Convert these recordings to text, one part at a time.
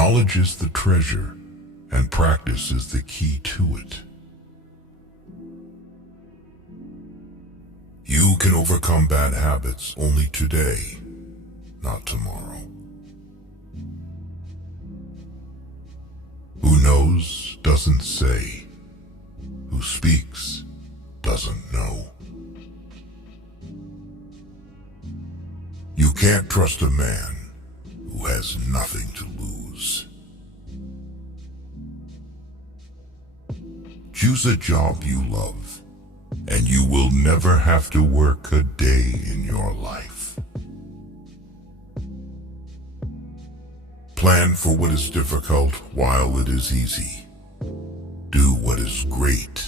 Knowledge is the treasure, and practice is the key to it. You can overcome bad habits only today, not tomorrow. Who knows doesn't say. Who speaks doesn't know. You can't trust a man who has nothing to lose. Choose a job you love, and you will never have to work a day in your life. Plan for what is difficult while it is easy. Do what is great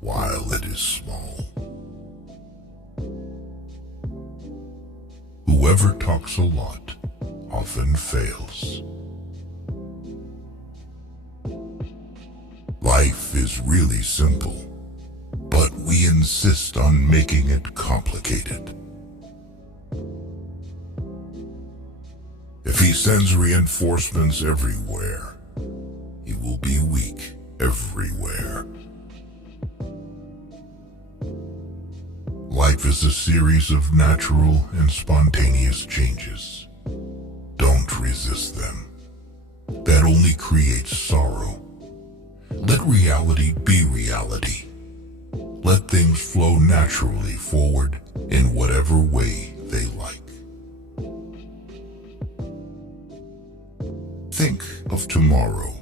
while it is small. Whoever talks a lot often fails. Life is really simple, but we insist on making it complicated. If he sends reinforcements everywhere, he will be weak everywhere. Life is a series of natural and spontaneous changes. Don't resist them. That only creates sorrow. Let reality be reality. Let things flow naturally forward in whatever way they like. Think of tomorrow.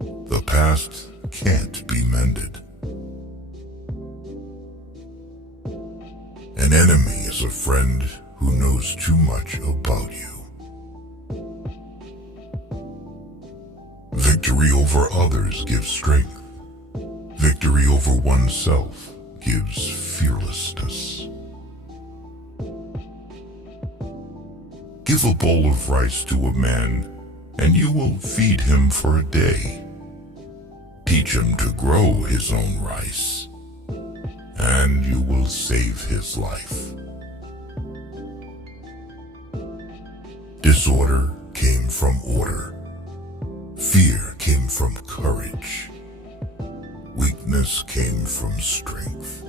The past can't be mended. An enemy is a friend who knows too much about you. Victory over others gives strength. Victory over oneself gives fearlessness. Give a bowl of rice to a man, and you will feed him for a day. Teach him to grow his own rice, and you will save his life. Disorder came from order. Fear came from courage. Weakness came from strength.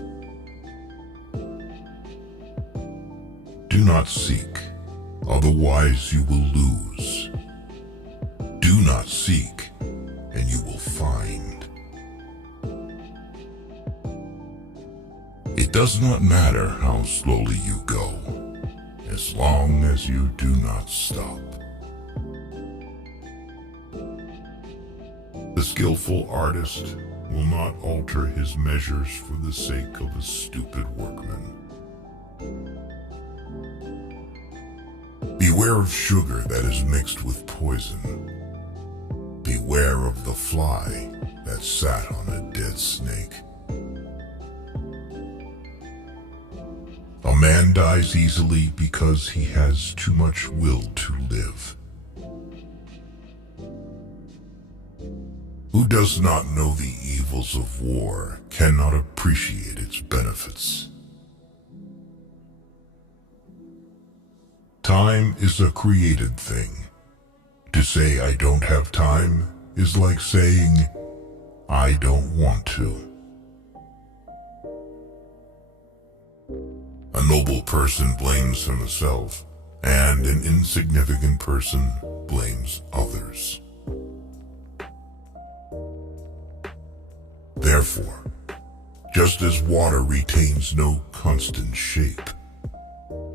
Do not seek, otherwise you will lose. Do not seek, and you will find. It does not matter how slowly you go, as long as you do not stop. The skillful artist will not alter his measures for the sake of a stupid workman. Beware of sugar that is mixed with poison. Beware of the fly that sat on a dead snake. A man dies easily because he has too much will to live. Who does not know the evils of war cannot appreciate its benefits. Time is a created thing. To say I don't have time is like saying I don't want to. A noble person blames himself, and an insignificant person blames others. Therefore, just as water retains no constant shape,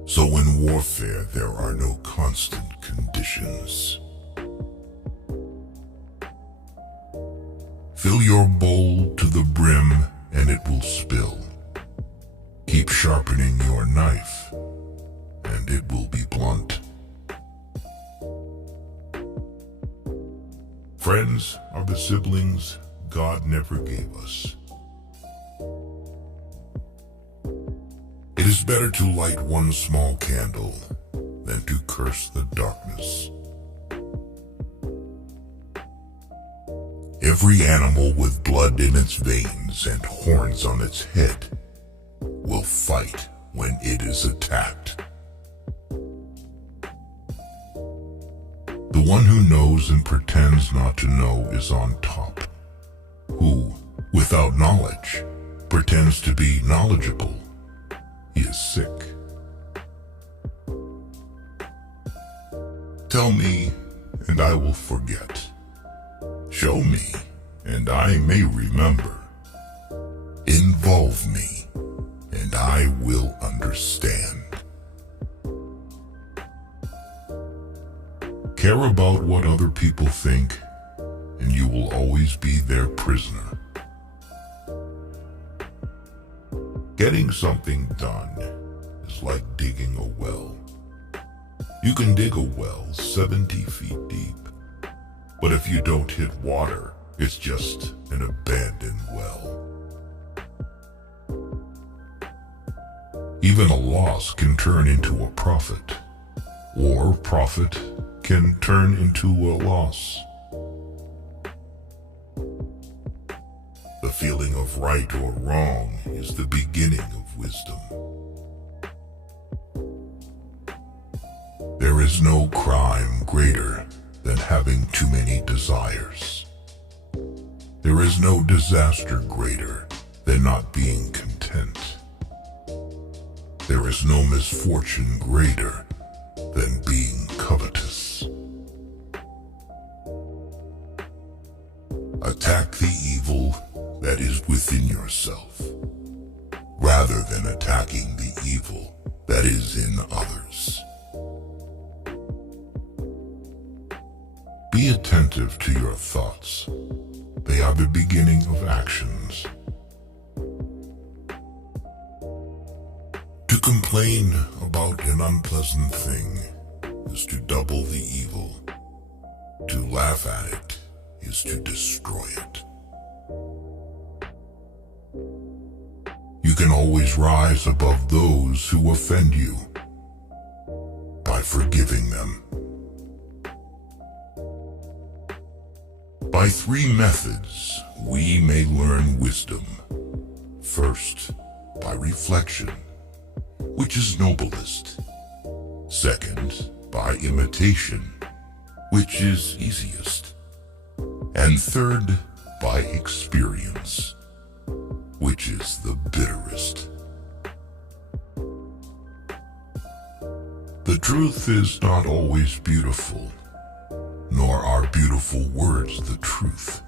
so in warfare there are no constant conditions. Fill your bowl to the brim and it will spill. Keep sharpening your knife and it will be blunt. Friends are the siblings God never gave us. It is better to light one small candle than to curse the darkness. Every animal with blood in its veins and horns on its head will fight when it is attacked. The one who knows and pretends not to know is on top. Who, without knowledge, pretends to be knowledgeable, he is sick. Tell me, and I will forget. Show me, and I may remember. Involve me, and I will understand. Care about what other people think, and you will always be their prisoner. Getting something done is like digging a well. You can dig a well 70 feet deep, but if you don't hit water, it's just an abandoned well. Even a loss can turn into a profit, or profit can turn into a loss. The feeling of right or wrong is the beginning of wisdom. There is no crime greater than having too many desires. There is no disaster greater than not being content. There is no misfortune greater than being covetous. Attack the evil that is within yourself, rather than attacking the evil that is in others. Be attentive to your thoughts. They are the beginning of actions. To complain about an unpleasant thing is to double the evil. To laugh at it is to destroy it. You can always rise above those who offend you by forgiving them. By 3 methods, we may learn wisdom. First, by reflection, which is noblest. Second, by imitation, which is easiest. And third, by experience, which is the bitterest. The truth is not always beautiful, nor are beautiful words the truth.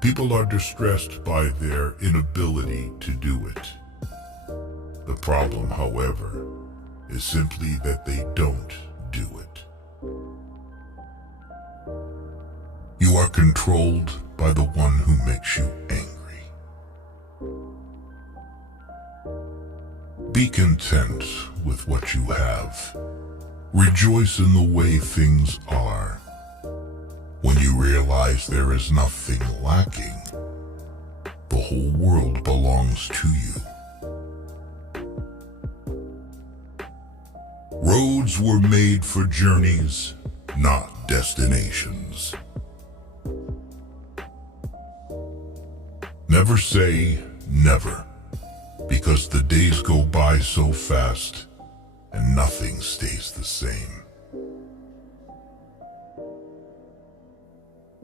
People are distressed by their inability to do it. The problem, however, is simply that they don't do it. You are controlled by the one who makes you angry. Be content with what you have. Rejoice in the way things are. When you realize there is nothing lacking, the whole world belongs to you. Roads were made for journeys, not destinations. Never say never, because the days go by so fast and nothing stays the same.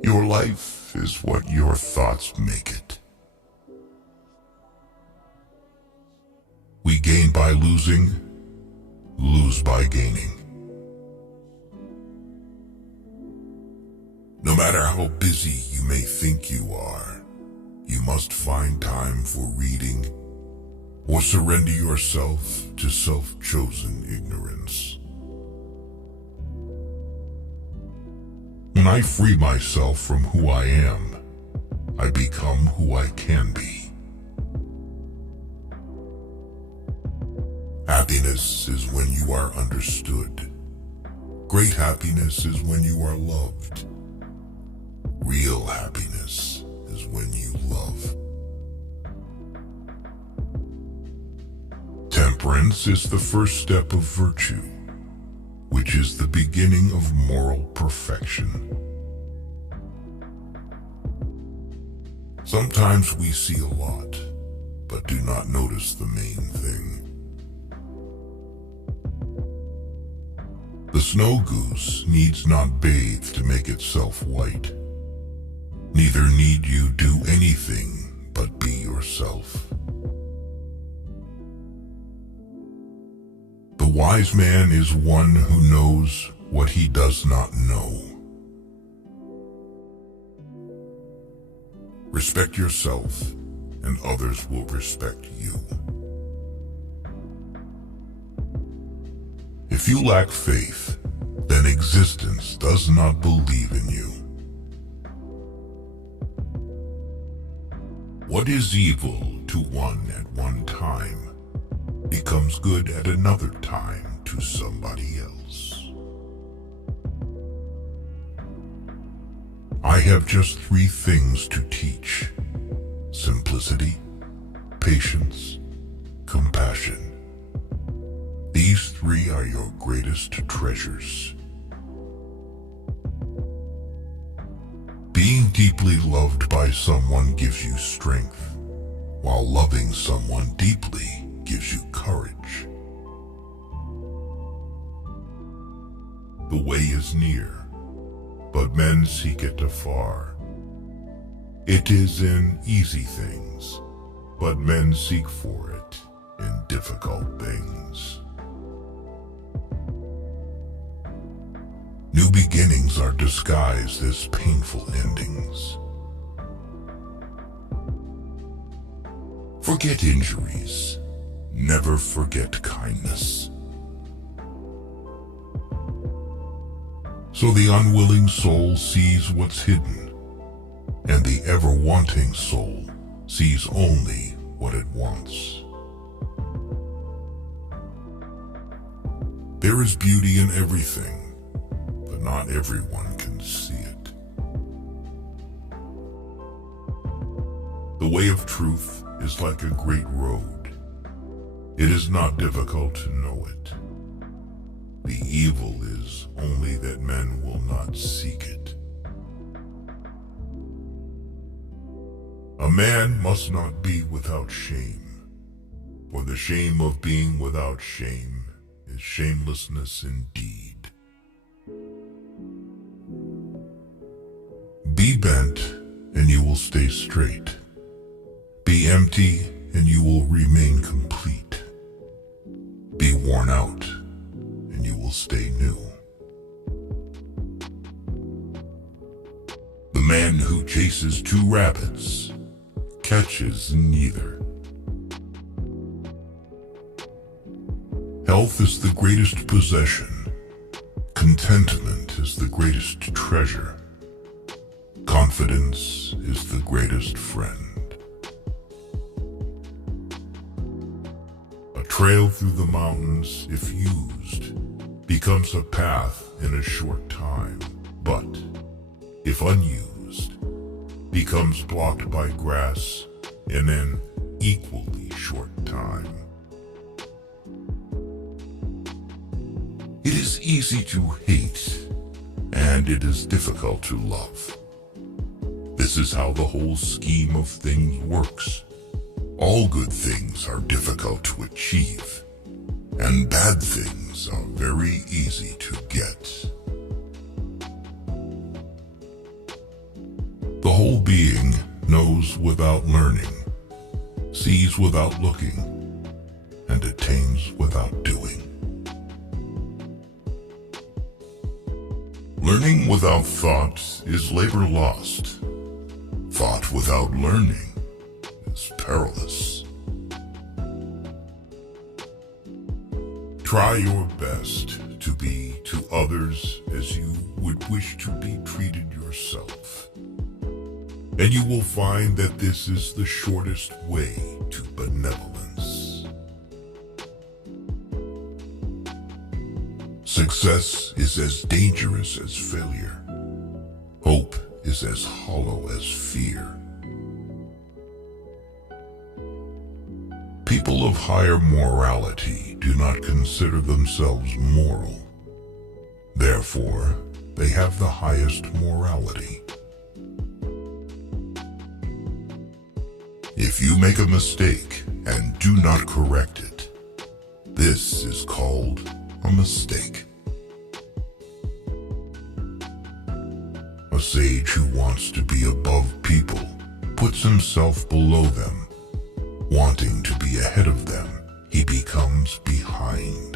Your life is what your thoughts make it. We gain by losing, lose by gaining. No matter how busy you may think you are, you must find time for reading or surrender yourself to self-chosen ignorance. When I free myself from who I am, I become who I can be. Happiness is when you are understood. Great happiness is when you are loved. Real happiness is when you love. Temperance is the first step of virtue, which is the beginning of moral perfection. Sometimes we see a lot, but do not notice the main thing. snow goose needs not bathe to make itself white. Neither need you do anything but be yourself. The wise man is one who knows what he does not know. Respect yourself, and others will respect you. If you lack faith, then existence does not believe in you. What is evil to one at one time becomes good at another time to somebody else. I have just 3 things to teach: simplicity, patience, compassion. These 3 are your greatest treasures. Being deeply loved by someone gives you strength, while loving someone deeply gives you courage. The way is near, but men seek it afar. It is in easy things, but men seek for it in difficult things. New beginnings are disguised as painful endings. Forget injuries. Never forget kindness. So the unwilling soul sees what's hidden, and the ever-wanting soul sees only what it wants. There is beauty in everything, but not everyone can see it. The way of truth is like a great road. It is not difficult to know it. The evil is only that men will not seek it. A man must not be without shame, for the shame of being without shame is shamelessness indeed. Be bent, and you will stay straight. Be empty, and you will remain complete. Be worn out, and you will stay new. The man who chases 2 rabbits catches neither. Health is the greatest possession. Contentment is the greatest treasure. Confidence is the greatest friend. A trail through the mountains, if used, becomes a path in a short time, but if unused, becomes blocked by grass in an equally short time. It is easy to hate, and it is difficult to love. This is how the whole scheme of things works. All good things are difficult to achieve, and bad things are very easy to get. The whole being knows without learning, sees without looking, and attains without doing. Learning without thought is labor lost. Thought without learning is perilous. Try your best to be to others as you would wish to be treated yourself, and you will find that this is the shortest way to benevolence. Success is as dangerous as failure. Hope is as hollow as fear. People of higher morality do not consider themselves moral. Therefore, they have the highest morality. If you make a mistake and do not correct it, this is called a mistake. sage who wants to be above people puts himself below them. Wanting to be ahead of them, he becomes behind.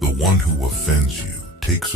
The one who offends you takes